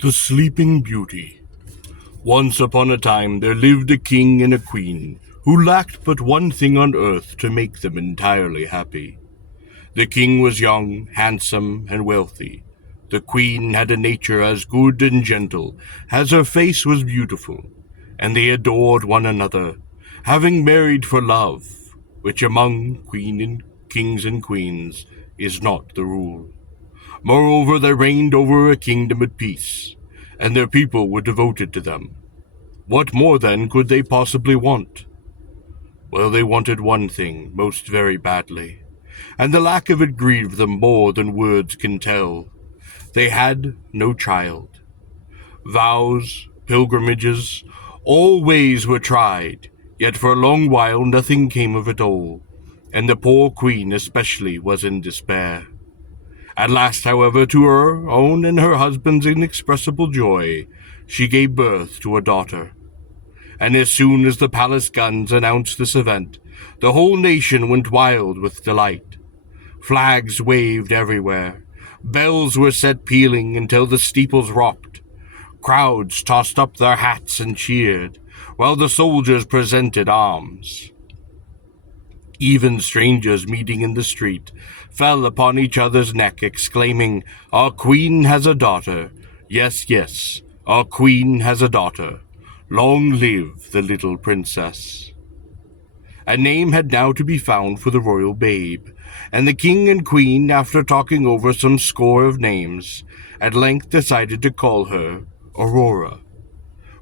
The Sleeping Beauty. Once upon a time there lived a king and a queen who lacked but one thing on earth to make them entirely happy. The king was young, handsome, and wealthy. The queen had a nature as good and gentle as her face was beautiful, and they adored one another, having married for love, which among kings and queens is not the rule. Moreover, they reigned over a kingdom at peace, and their people were devoted to them. What more, then, could they possibly want? Well, they wanted one thing most very badly, and the lack of it grieved them more than words can tell. They had no child. Vows, pilgrimages, all ways were tried, yet for a long while nothing came of it all, and the poor queen especially was in despair. At last, however, to her own and her husband's inexpressible joy, she gave birth to a daughter. And as soon as the palace guns announced this event, the whole nation went wild with delight. Flags waved everywhere. Bells were set pealing until the steeples rocked. Crowds tossed up their hats and cheered, while the soldiers presented arms. Even strangers meeting in the street fell upon each other's neck, exclaiming, "Our queen has a daughter. Yes, yes, our queen has a daughter. Long live the little princess." A name had now to be found for the royal babe, and the king and queen, after talking over some score of names, at length decided to call her Aurora,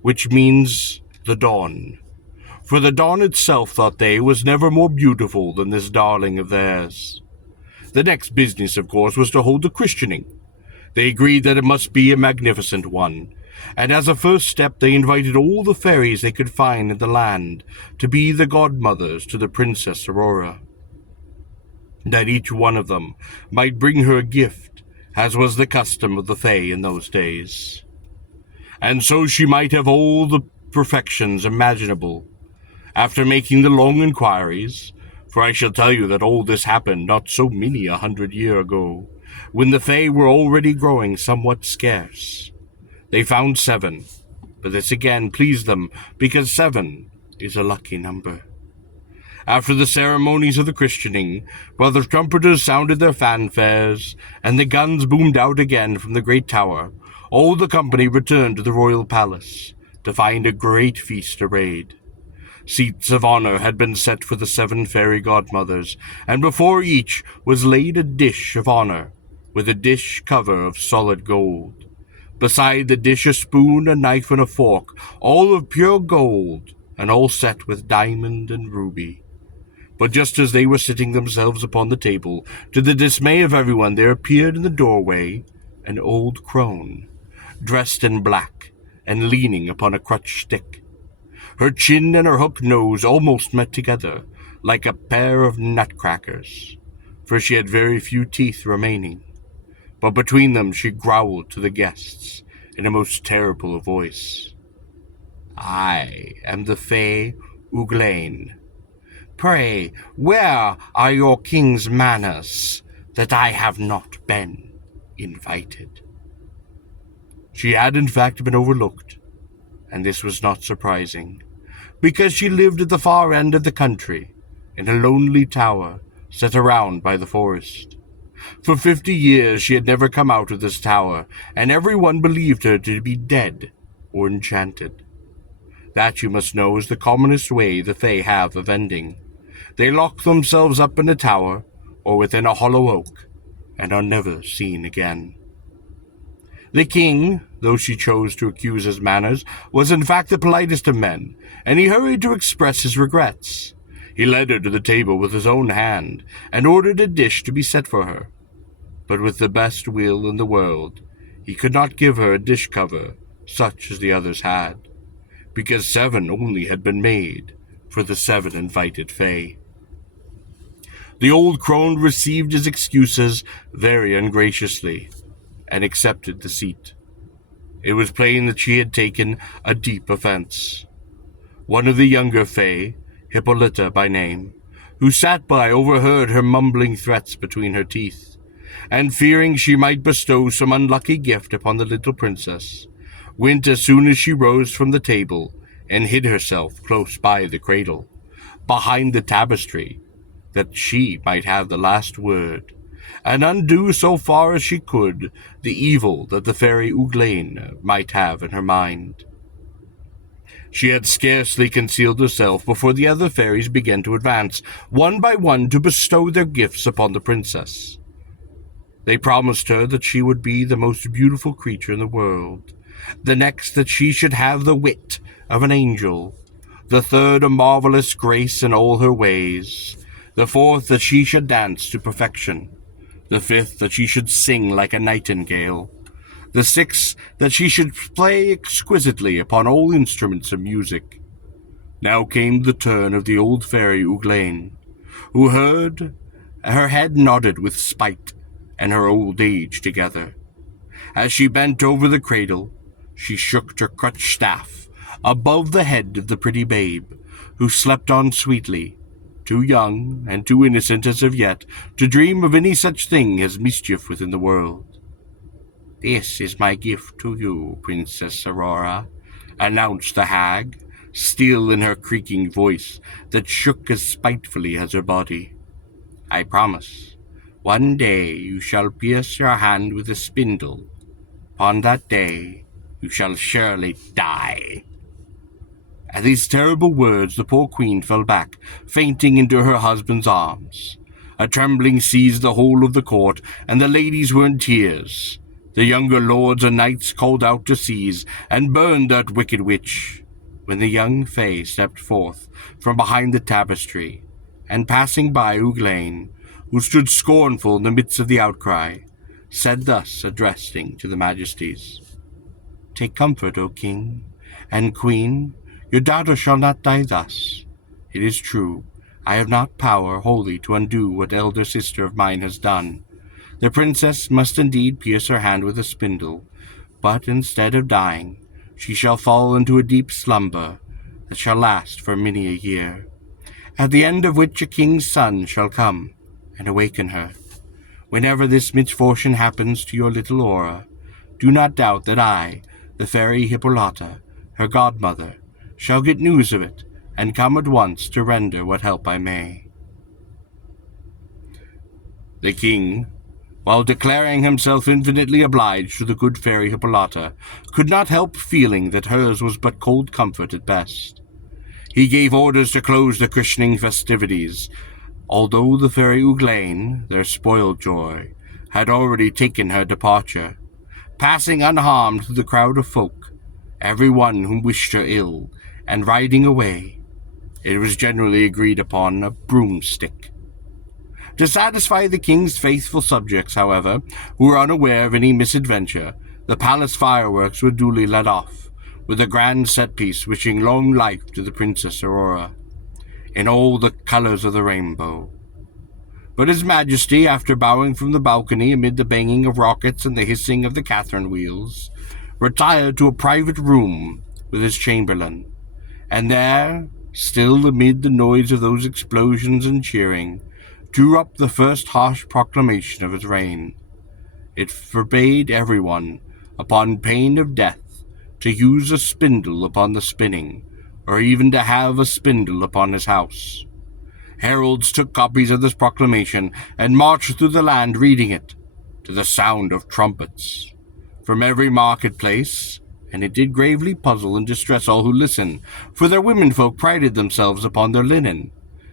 which means the dawn. For the dawn itself, thought they, was never more beautiful than this darling of theirs. The next business, of course, was to hold the christening. They agreed that it must be a magnificent one, and as a first step they invited all the fairies they could find in the land to be the godmothers to the Princess Aurora. That each one of them might bring her a gift, as was the custom of the Fae in those days. And so she might have all the perfections imaginable. After making the long inquiries, for I shall tell you that all this happened not so many 100 years ago, when the Fae were already growing somewhat scarce, they found 7, but this again pleased them, because 7 is a lucky number. After the ceremonies of the christening, while the trumpeters sounded their fanfares, and the guns boomed out again from the great tower, all the company returned to the royal palace, to find a great feast arrayed. Seats of honor had been set for the 7 fairy godmothers, and before each was laid a dish of honor, with a dish cover of solid gold. Beside the dish a spoon, a knife, and a fork, all of pure gold, and all set with diamond and ruby. But just as they were sitting themselves upon the table, to the dismay of everyone, there appeared in the doorway an old crone, dressed in black, and leaning upon a crutch stick. Her chin and her hooked nose almost met together, like a pair of nutcrackers, for she had very few teeth remaining. But between them she growled to the guests in a most terrible voice. "I am the Fay Uglaine. Pray, where are your king's manners, that I have not been invited?" She had in fact been overlooked, and this was not surprising, because she lived at the far end of the country, in a lonely tower set around by the forest. For 50 years she had never come out of this tower, and everyone believed her to be dead or enchanted. That, you must know, is the commonest way the Fae have of ending. They lock themselves up in a tower, or within a hollow oak, and are never seen again. The king, though she chose to accuse his manners, was in fact the politest of men, and he hurried to express his regrets. He led her to the table with his own hand, and ordered a dish to be set for her. But with the best will in the world, he could not give her a dish cover such as the others had, because 7 only had been made for the 7 invited Fae. The old crone received his excuses very ungraciously, and accepted the seat. It was plain that she had taken a deep offense. One of the younger Fae, Hippolyta by name, who sat by, overheard her mumbling threats between her teeth, and fearing she might bestow some unlucky gift upon the little princess, went as soon as she rose from the table and hid herself close by the cradle, behind the tapestry, that she might have the last word, and undo so far as she could the evil that the fairy Uglaine might have in her mind. She had scarcely concealed herself before the other fairies began to advance, one by one, to bestow their gifts upon the princess. They promised her that she would be the most beautiful creature in the world, the next that she should have the wit of an angel, the third a marvelous grace in all her ways, the fourth that she should dance to perfection, the fifth that she should sing like a nightingale, the sixth that she should play exquisitely upon all instruments of music. Now came the turn of the old fairy Uglaine, who heard her head nodded with spite and her old age together. As she bent over the cradle, she shook her crutch staff above the head of the pretty babe, who slept on sweetly, too young and too innocent as of yet to dream of any such thing as mischief within the world. "This is my gift to you, Princess Aurora," announced the hag, still in her creaking voice that shook as spitefully as her body. "I promise, one day you shall pierce your hand with a spindle. Upon that day you shall surely die." At these terrible words the poor queen fell back, fainting into her husband's arms. A trembling seized the whole of the court, and the ladies were in tears. The younger lords and knights called out to seize and burn that wicked witch, when the young fay stepped forth from behind the tapestry, and passing by Uglaine, who stood scornful in the midst of the outcry, said thus, addressing to the majesties, "Take comfort, O king and queen, your daughter shall not die thus. It is true, I have not power wholly to undo what elder sister of mine has done. The princess must indeed pierce her hand with a spindle, but instead of dying, she shall fall into a deep slumber that shall last for many a year, at the end of which a king's son shall come and awaken her. Whenever this misfortune happens to your little Aura, do not doubt that I, the fairy Hippolyta, her godmother, shall get news of it, and come at once to render what help I may." The king, while declaring himself infinitely obliged to the good fairy Hippolyta, could not help feeling that hers was but cold comfort at best. He gave orders to close the christening festivities, although the fairy Uglaine, their spoiled joy, had already taken her departure, passing unharmed through the crowd of folk, every one who wished her ill, and riding away, it was generally agreed upon, a broomstick. To satisfy the king's faithful subjects, however, who were unaware of any misadventure, the palace fireworks were duly let off, with a grand set-piece wishing long life to the Princess Aurora, in all the colors of the rainbow. But His Majesty, after bowing from the balcony amid the banging of rockets and the hissing of the Catherine wheels, retired to a private room with his chamberlain, and there, still amid the noise of those explosions and cheering, drew up the first harsh proclamation of his reign. It forbade everyone, upon pain of death, to use a spindle upon the spinning, or even to have a spindle upon his house. Heralds took copies of this proclamation and marched through the land reading it, to the sound of trumpets. From every marketplace, and it did gravely puzzle and distress all who listened, for their womenfolk prided themselves upon their linen.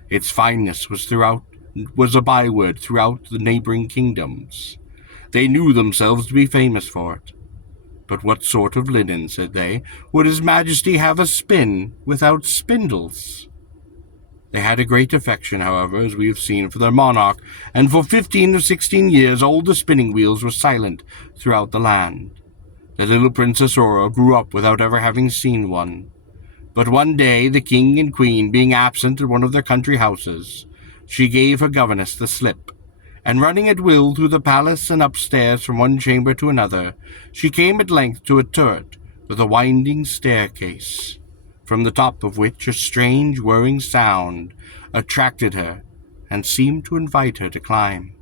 Its fineness was a byword throughout the neighboring kingdoms. They knew themselves to be famous for it. But what sort of linen, said they, would His Majesty have us spin without spindles? They had a great affection, however, as we have seen, for their monarch, and for 15 or 16 years all the spinning wheels were silent throughout the land. The little Princess Aurora grew up without ever having seen one. But one day, the king and queen being absent at one of their country houses, she gave her governess the slip, and running at will through the palace and upstairs from one chamber to another, she came at length to a turret with a winding staircase, from the top of which a strange whirring sound attracted her and seemed to invite her to climb.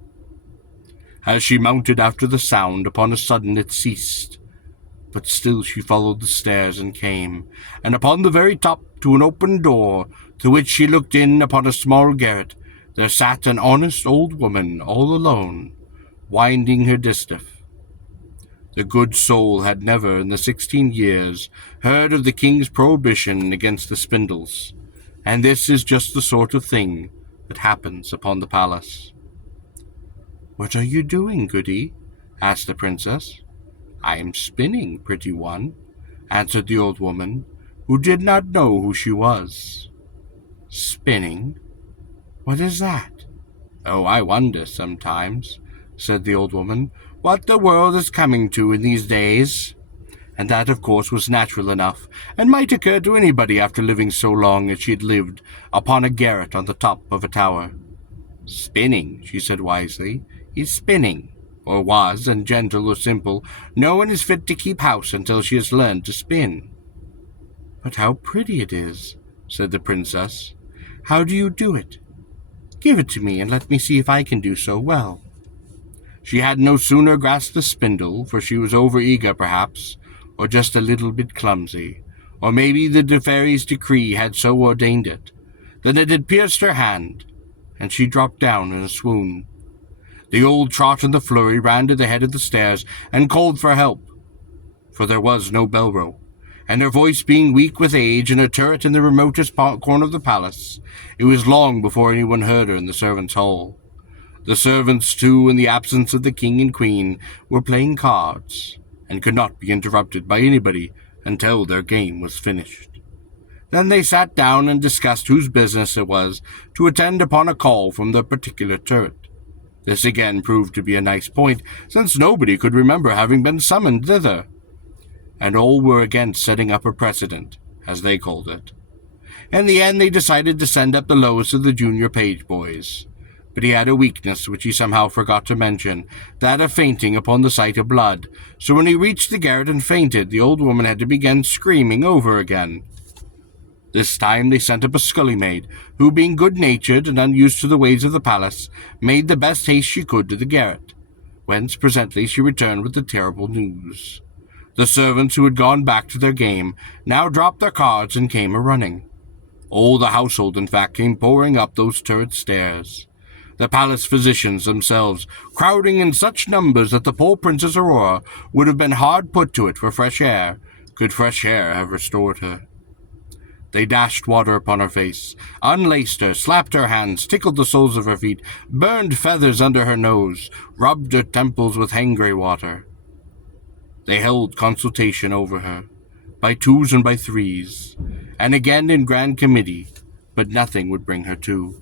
As she mounted after the sound, upon a sudden it ceased. But still she followed the stairs and came, and upon the very top to an open door, through which she looked in upon a small garret, there sat an honest old woman all alone, winding her distaff. The good soul had never in the 16 years heard of the king's prohibition against the spindles, and this is just the sort of thing that happens upon the palace. "What are you doing, goody?" asked the princess. "I am spinning, pretty one," answered the old woman, who did not know who she was. "Spinning? What is that?" "Oh, I wonder sometimes," said the old woman, "what the world is coming to in these days." And that, of course, was natural enough, and might occur to anybody after living so long as she had lived upon a garret on the top of a tower. "Spinning," she said wisely, "is spinning, or was, and gentle or simple, no one is fit to keep house until she has learned to spin." "But how pretty it is," said the princess. "How do you do it? Give it to me, and let me see if I can do so well." She had no sooner grasped the spindle, for she was over-eager perhaps, or just a little bit clumsy, or maybe the fairy's decree had so ordained it, than it had pierced her hand, and she dropped down in a swoon. The old trot and the flurry ran to the head of the stairs and called for help, for there was no bell rope, and her voice being weak with age and her turret in the remotest corner of the palace, it was long before anyone heard her in the servants' hall. The servants, too, in the absence of the king and queen, were playing cards, and could not be interrupted by anybody until their game was finished. Then they sat down and discussed whose business it was to attend upon a call from their particular turret. This again proved to be a nice point, since nobody could remember having been summoned thither, and all were against setting up a precedent, as they called it. In the end they decided to send up the lowest of the junior page boys, but he had a weakness which he somehow forgot to mention, that of fainting upon the sight of blood, so when he reached the garret and fainted, the old woman had to begin screaming over again. This time they sent up a scully-maid, who, being good-natured and unused to the ways of the palace, made the best haste she could to the garret, whence presently she returned with the terrible news. The servants, who had gone back to their game, now dropped their cards and came a-running. All the household, in fact, came pouring up those turret stairs, the palace physicians themselves crowding in such numbers that the poor Princess Aurora would have been hard put to it for fresh air, could fresh air have restored her. They dashed water upon her face, unlaced her, slapped her hands, tickled the soles of her feet, burned feathers under her nose, rubbed her temples with hangry water. They held consultation over her, by twos and by threes, and again in grand committee, but nothing would bring her to.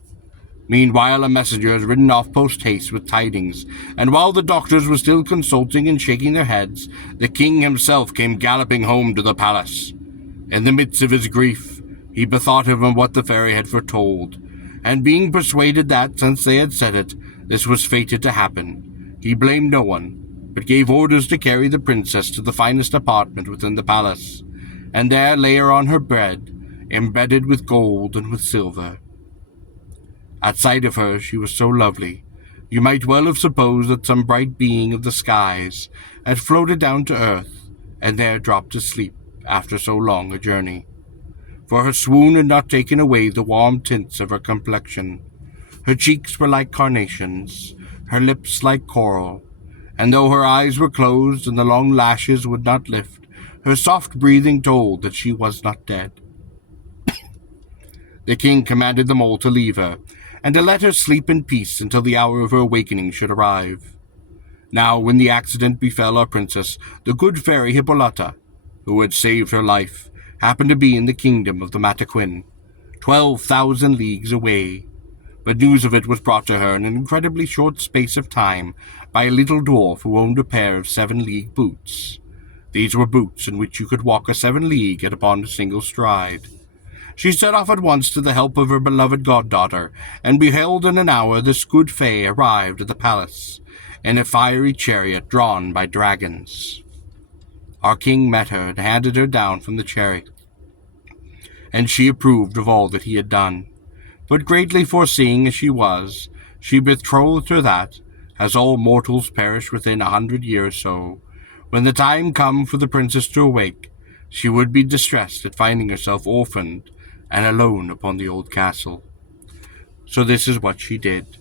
Meanwhile a messenger had ridden off post-haste with tidings, and while the doctors were still consulting and shaking their heads, the king himself came galloping home to the palace. In the midst of his grief, he bethought him of what the fairy had foretold, and being persuaded that, since they had said it, this was fated to happen, he blamed no one, but gave orders to carry the princess to the finest apartment within the palace, and there lay her on her bed, embedded with gold and with silver. At sight of her she was so lovely, you might well have supposed that some bright being of the skies had floated down to earth, and there dropped to sleep after so long a journey. For her swoon had not taken away the warm tints of her complexion. Her cheeks were like carnations, her lips like coral, and though her eyes were closed and the long lashes would not lift, her soft breathing told that she was not dead. The king commanded them all to leave her, and to let her sleep in peace until the hour of her awakening should arrive. Now, when the accident befell our princess, the good fairy Hippolyta, who had saved her life, happened to be in the kingdom of the Mataquin, 12,000 leagues away. But news of it was brought to her in an incredibly short space of time by a little dwarf who owned a pair of 7-league boots. These were boots in which you could walk a 7 league at upon a single stride. She set off at once to the help of her beloved goddaughter, and beheld in an hour this good fay arrived at the palace, in a fiery chariot drawn by dragons. Our king met her and handed her down from the chariot, and she approved of all that he had done. But greatly foreseeing as she was, she betrothed her that, as all mortals perish within 100 years or so. When the time come for the princess to awake, she would be distressed at finding herself orphaned and alone upon the old castle. So this is what she did.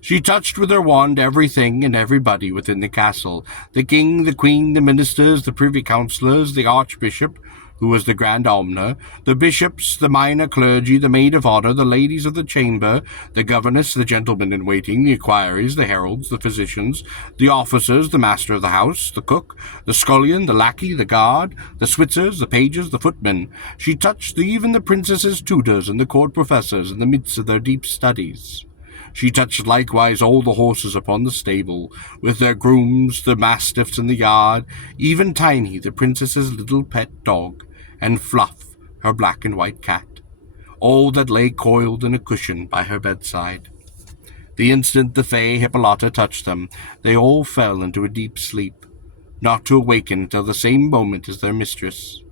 She touched with her wand everything and everybody within the castle, the king, the queen, the ministers, the privy councillors, the archbishop, who was the grand almoner, the bishops, the minor clergy, the maid of honour, the ladies of the chamber, the governess, the gentlemen-in-waiting, the equerries, the heralds, the physicians, the officers, the master of the house, the cook, the scullion, the lackey, the guard, the switzers, the pages, the footmen. She touched even the princess's tutors and the court professors in the midst of their deep studies. She touched likewise all the horses upon the stable, with their grooms, the mastiffs in the yard, even Tiny, the princess's little pet dog, and Fluff, her black and white cat, all that lay coiled in a cushion by her bedside. The instant the fay Hippolyta touched them, they all fell into a deep sleep, not to awaken till the same moment as their mistress,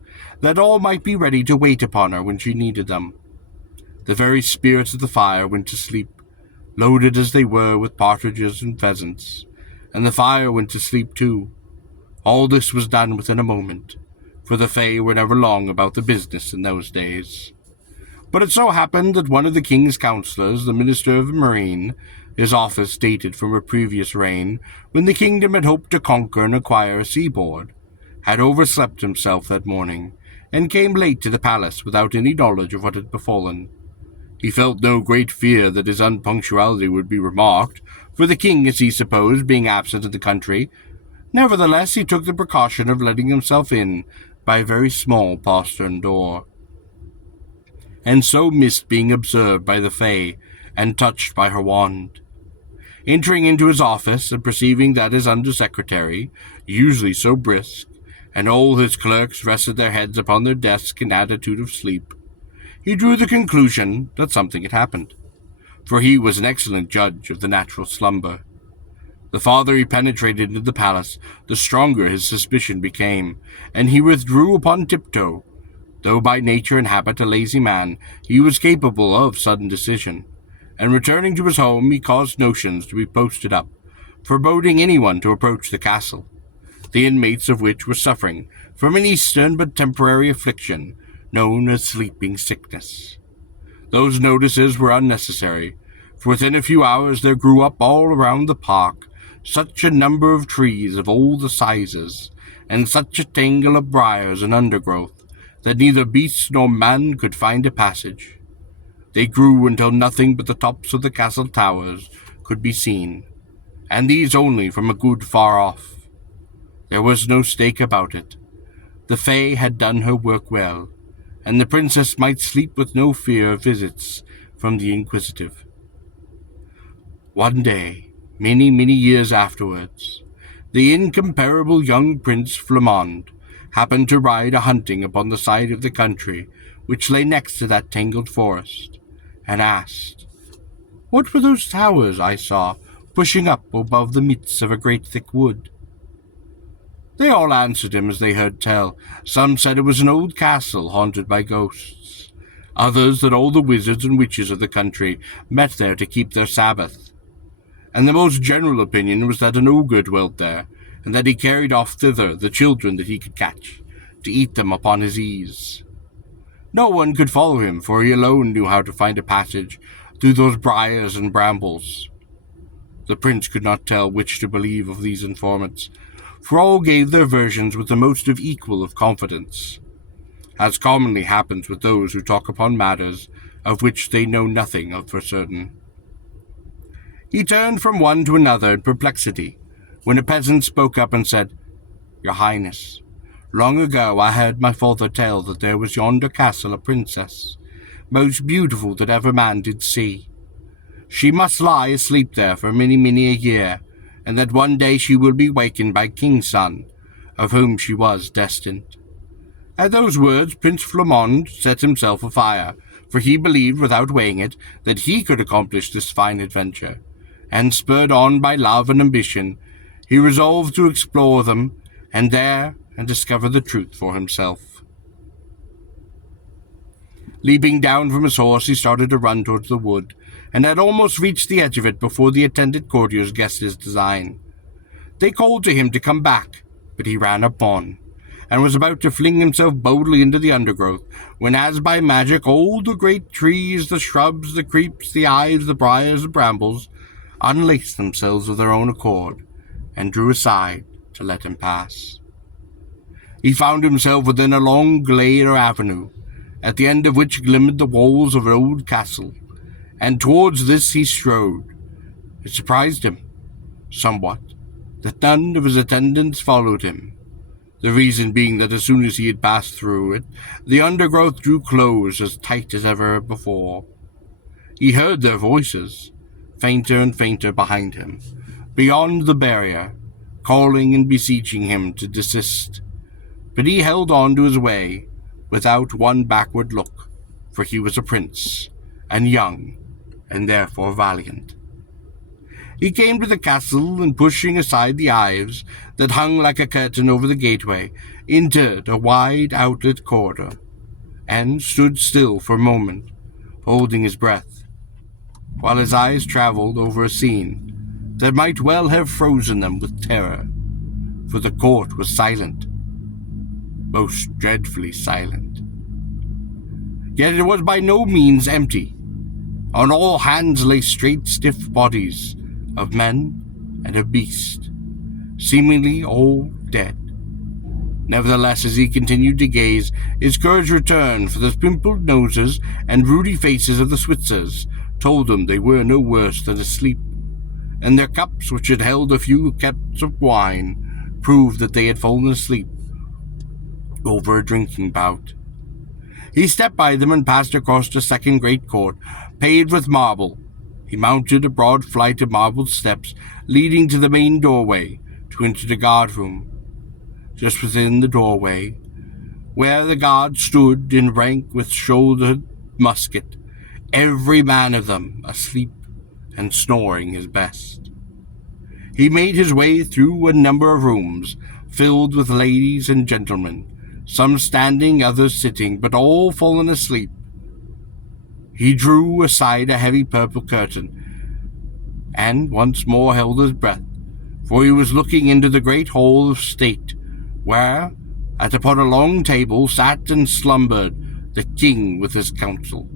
that all might be ready to wait upon her when she needed them. The very spirits of the fire went to sleep, loaded as they were with partridges and pheasants, and the fire went to sleep too. All this was done within a moment, for the Fae were never long about the business in those days. But it so happened that one of the king's councillors, the minister of marine, his office dated from a previous reign, when the kingdom had hoped to conquer and acquire a seaboard, had overslept himself that morning, and came late to the palace without any knowledge of what had befallen. He felt no great fear that his unpunctuality would be remarked, for the king, as he supposed, being absent in the country. Nevertheless, he took the precaution of letting himself in by a very small postern door, and so missed being observed by the Fae and touched by her wand. Entering into his office, and perceiving that his under-secretary, usually so brisk, and all his clerks rested their heads upon their desks in attitude of sleep, he drew the conclusion that something had happened, for he was an excellent judge of the natural slumber. The farther he penetrated into the palace, the stronger his suspicion became, and he withdrew upon tiptoe. Though by nature and habit a lazy man, he was capable of sudden decision, and returning to his home he caused notions to be posted up, forbidding anyone to approach the castle, the inmates of which were suffering from an eastern but temporary affliction, known as sleeping sickness. Those notices were unnecessary, for within a few hours there grew up all around the park such a number of trees of all the sizes, and such a tangle of briars and undergrowth, that neither beast nor man could find a passage. They grew until nothing but the tops of the castle towers could be seen, and these only from a good far off. There was no stake about it. The Fae had done her work well, and the princess might sleep with no fear of visits from the inquisitive. One day, many, many years afterwards, the incomparable young Prince Flamond happened to ride a-hunting upon the side of the country which lay next to that tangled forest, and asked, "What were those towers I saw pushing up above the midst of a great thick wood?" They all answered him as they heard tell. Some said it was an old castle haunted by ghosts, others that all the wizards and witches of the country met there to keep their Sabbath, and the most general opinion was that an ogre dwelt there, and that he carried off thither the children that he could catch, to eat them upon his ease. No one could follow him, for he alone knew how to find a passage through those briars and brambles. The prince could not tell which to believe of these informants, for all gave their versions with the most of equal of confidence, as commonly happens with those who talk upon matters of which they know nothing of for certain. He turned from one to another in perplexity, when a peasant spoke up and said, "Your Highness, long ago I heard my father tell that there was yonder castle a princess, most beautiful that ever man did see. She must lie asleep there for many, many a year, and that one day she will be wakened by King's son, of whom she was destined." At those words Prince Flamond set himself afire, for he believed, without weighing it, that he could accomplish this fine adventure, and spurred on by love and ambition, he resolved to explore them, and discover the truth for himself. Leaping down from his horse, he started to run towards the wood, and had almost reached the edge of it before the attendant courtiers guessed his design. They called to him to come back, but he ran up on, and was about to fling himself boldly into the undergrowth, when as by magic all the great trees, the shrubs, the creeps, the ives, the briars, the brambles, unlaced themselves of their own accord, and drew aside to let him pass. He found himself within a long glade or avenue, at the end of which glimmered the walls of an old castle, and towards this he strode. It surprised him, somewhat, that none of his attendants followed him, the reason being that as soon as he had passed through it, the undergrowth drew close as tight as ever before. He heard their voices, fainter and fainter behind him, beyond the barrier, calling and beseeching him to desist, but he held on to his way, without one backward look, for he was a prince, and young, and therefore valiant. He came to the castle, and pushing aside the ives that hung like a curtain over the gateway, entered a wide outlet corridor, and stood still for a moment, holding his breath, while his eyes travelled over a scene that might well have frozen them with terror, for the court was silent, most dreadfully silent. Yet it was by no means empty. On all hands lay straight, stiff bodies of men and of beasts, seemingly all dead. Nevertheless, as he continued to gaze, his courage returned, for the pimpled noses and ruddy faces of the Switzers told him they were no worse than asleep, and their cups, which had held a few cups of wine, proved that they had fallen asleep over a drinking bout. He stepped by them and passed across the second great court, paved with marble. He mounted a broad flight of marbled steps leading to the main doorway to enter the guard-room. Just within the doorway, where the guards stood in rank with shouldered musket, every man of them asleep and snoring his best. He made his way through a number of rooms filled with ladies and gentlemen, some standing, others sitting, but all fallen asleep. He drew aside a heavy purple curtain, and once more held his breath, for he was looking into the great hall of state, where, upon a long table, sat and slumbered the king with his council.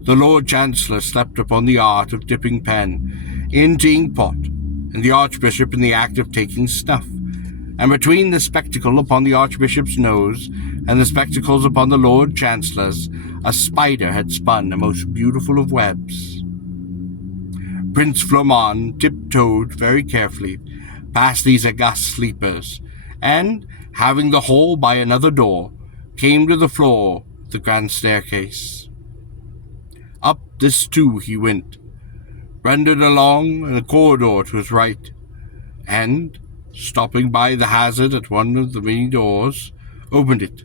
The Lord Chancellor slept upon the art of dipping pen into inkpot, and the Archbishop in the act of taking snuff, and between the spectacle upon the Archbishop's nose and the spectacles upon the Lord Chancellor's, a spider had spun a most beautiful of webs. Prince Floman tiptoed very carefully past these august sleepers, and, having the hall by another door, came to the floor of the grand staircase. Up this too he went, rendered along a corridor to his right, and, stopping by the hazard at one of the many doors, opened it,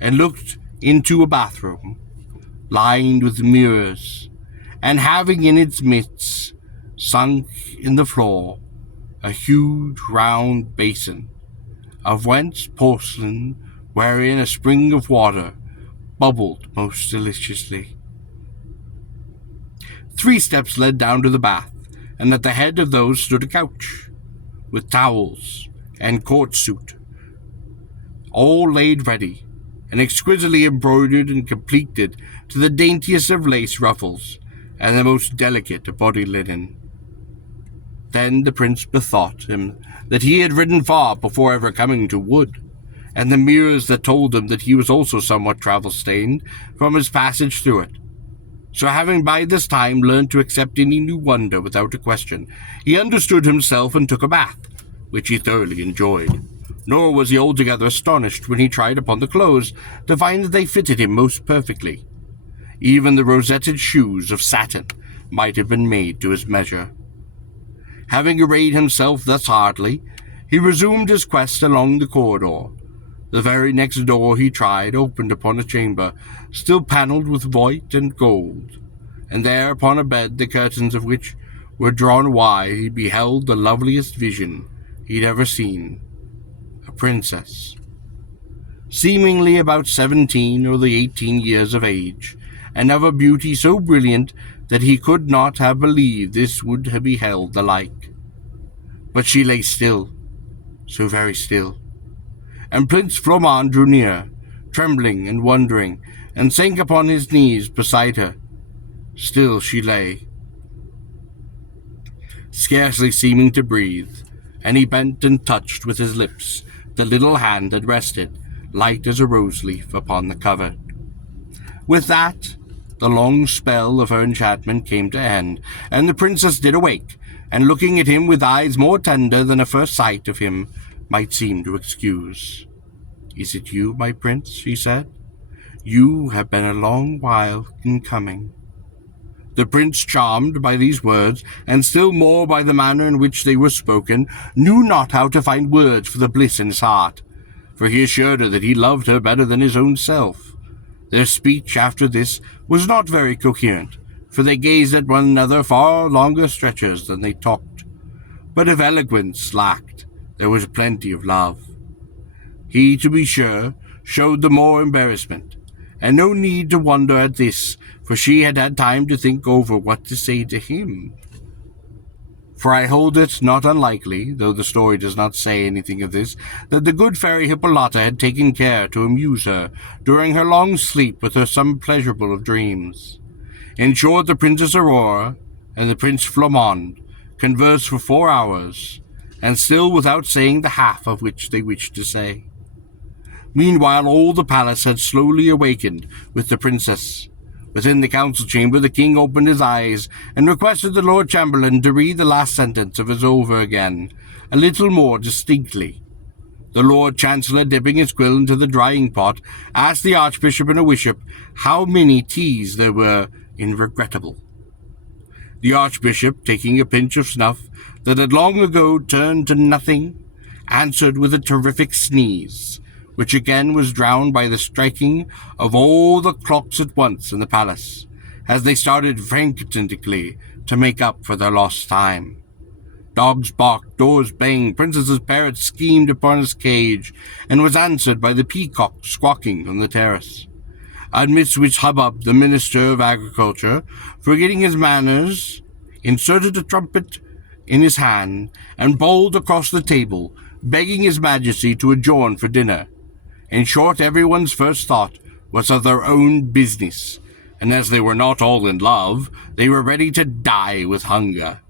and looked into a bathroom, lined with mirrors, and having in its midst, sunk in the floor, a huge round basin, of whence porcelain, wherein a spring of water bubbled most deliciously. 3 steps led down to the bath, and at the head of those stood a couch, with towels and court suit, all laid ready, and exquisitely embroidered and completed to the daintiest of lace ruffles and the most delicate of body linen. Then the prince bethought him that he had ridden far before ever coming to wood, and the mirrors that told him that he was also somewhat travel-stained from his passage through it. So having by this time learned to accept any new wonder without a question, he understood himself and took a bath, which he thoroughly enjoyed. Nor was he altogether astonished when he tried upon the clothes to find that they fitted him most perfectly. Even the rosetted shoes of satin might have been made to his measure. Having arrayed himself thus hardly, he resumed his quest along the corridor. The very next door he tried opened upon a chamber, still panelled with white and gold, and there upon a bed, the curtains of which were drawn wide, he beheld the loveliest vision he'd ever seen. A princess, seemingly about 17 or the 18 years of age, and of a beauty so brilliant that he could not have believed this would have beheld the like. But she lay still, so very still, and Prince Floman drew near, trembling and wondering, and sank upon his knees beside her. Still she lay, scarcely seeming to breathe, and he bent and touched with his lips the little hand that rested, light as a rose leaf, upon the cover. With that, the long spell of her enchantment came to end, and the princess did awake, and looking at him with eyes more tender than a first sight of him might seem to excuse. "Is it you, my prince?" she said. "You have been a long while in coming." The prince, charmed by these words, and still more by the manner in which they were spoken, knew not how to find words for the bliss in his heart, for he assured her that he loved her better than his own self. Their speech after this was not very coherent, for they gazed at one another far longer stretches than they talked. But if eloquence lacked, there was plenty of love. He, to be sure, showed the more embarrassment, and no need to wonder at this, for she had had time to think over what to say to him. For I hold it not unlikely, though the story does not say anything of this, that the good fairy Hippolyta had taken care to amuse her during her long sleep with her some pleasurable of dreams. In short, the Princess Aurora and the Prince Flamond conversed for 4 hours, and still without saying the half of which they wished to say. Meanwhile all the palace had slowly awakened with the princess. Within the council chamber the king opened his eyes, and requested the Lord Chamberlain to read the last sentence of his over again, a little more distinctly. The Lord Chancellor, dipping his quill into the drying pot, asked the Archbishop and a bishop how many T's there were in regrettable. The Archbishop, taking a pinch of snuff that had long ago turned to nothing, answered with a terrific sneeze, which again was drowned by the striking of all the clocks at once in the palace, as they started frantically to make up for their lost time. Dogs barked, doors banged, princess's parrot schemed upon his cage, and was answered by the peacock squawking on the terrace. Amidst which hubbub the Minister of Agriculture, forgetting his manners, inserted a trumpet in his hand, and bowled across the table, begging his Majesty to adjourn for dinner. In short, everyone's first thought was of their own business, and as they were not all in love, they were ready to die with hunger.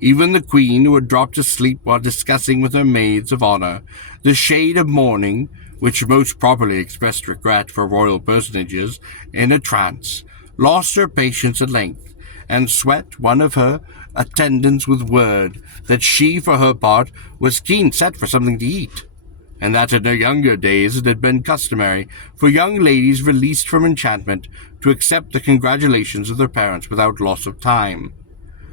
Even the Queen, who had dropped asleep while discussing with her maids of honor the shade of mourning, which most properly expressed regret for royal personages in a trance, lost her patience at length, and swept one of her attendants with word that she, for her part, was keen set for something to eat, and that in her younger days it had been customary for young ladies released from enchantment to accept the congratulations of their parents without loss of time.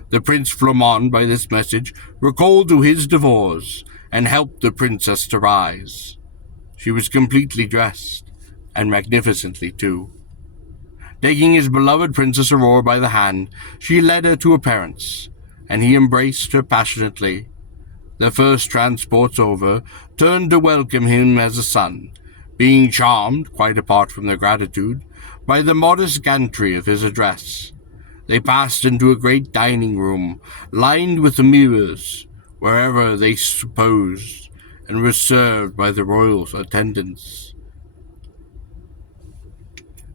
The Prince Flamond, by this message, recalled to his divorce, and helped the princess to rise. She was completely dressed, and magnificently too. Taking his beloved Princess Aurora by the hand, she led her to her parents, and he embraced her passionately. The first transports over, turned to welcome him as a son, being charmed, quite apart from their gratitude, by the modest gallantry of his address. They passed into a great dining room, lined with mirrors, wherever they supposed, and was served by the royal attendants.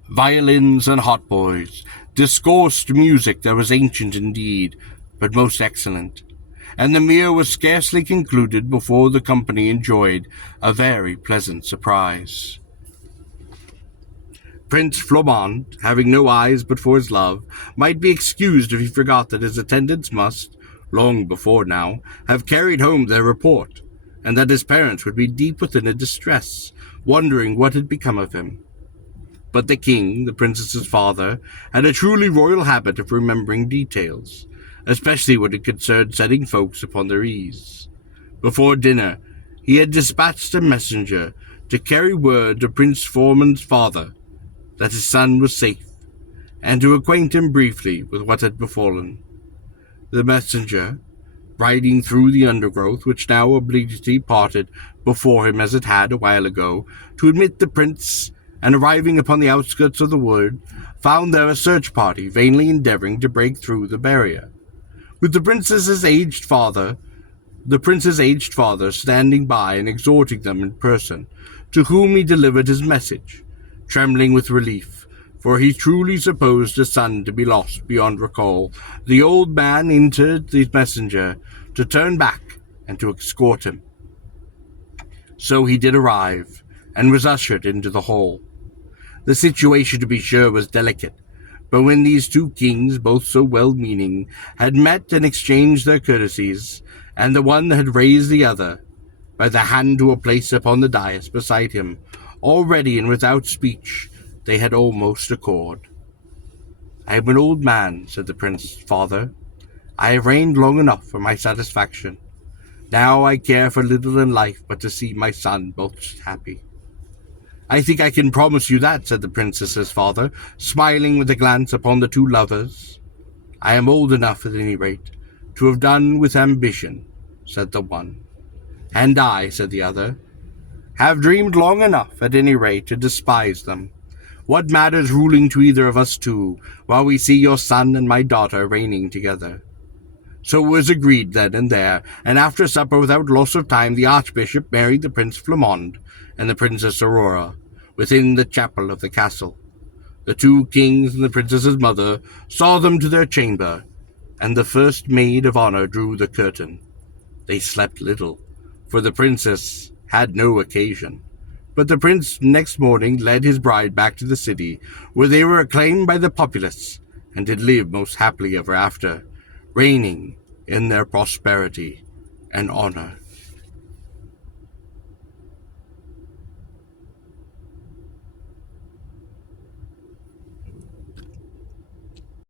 Violins and hautboys discoursed music that was ancient indeed, but most excellent, and the meal was scarcely concluded before the company enjoyed a very pleasant surprise. Prince Flamond, having no eyes but for his love, might be excused if he forgot that his attendants must, long before now, have carried home their report, and that his parents would be deep within a distress, wondering what had become of him. But the king, the princess's father, had a truly royal habit of remembering details, especially when it concerned setting folks upon their ease. Before dinner, he had dispatched a messenger to carry word to Prince Flamond's father that his son was safe, and to acquaint him briefly with what had befallen. The messenger riding through the undergrowth, which now obliquely parted before him as it had a while ago, to admit the prince, and arriving upon the outskirts of the wood, found there a search party vainly endeavoring to break through the barrier, with the prince's aged father standing by and exhorting them in person, to whom he delivered his message, trembling with relief, for he truly supposed his son to be lost beyond recall. The old man entered the messenger to turn back and to escort him. So he did arrive, and was ushered into the hall. The situation, to be sure, was delicate, but when these two kings, both so well-meaning, had met and exchanged their courtesies, and the one had raised the other by the hand to a place upon the dais beside him, already and without speech, they had almost accord. "I am an old man," said the prince, "father. I have reigned long enough for my satisfaction. Now I care for little in life but to see my son both happy." "I think I can promise you that," said the princess's father, smiling with a glance upon the two lovers. "I am old enough, at any rate, to have done with ambition," said the one. "And I," said the other, "have dreamed long enough, at any rate, to despise them. What matters ruling to either of us two, while we see your son and my daughter reigning together?" So it was agreed then and there, and after supper, without loss of time, the archbishop married the Prince Flamond and the Princess Aurora within the chapel of the castle. The two kings and the princess's mother saw them to their chamber, and the first maid of honor drew the curtain. They slept little, for the princess had no occasion, but the prince next morning led his bride back to the city, where they were acclaimed by the populace, and did live most happily ever after, reigning in their prosperity and honor.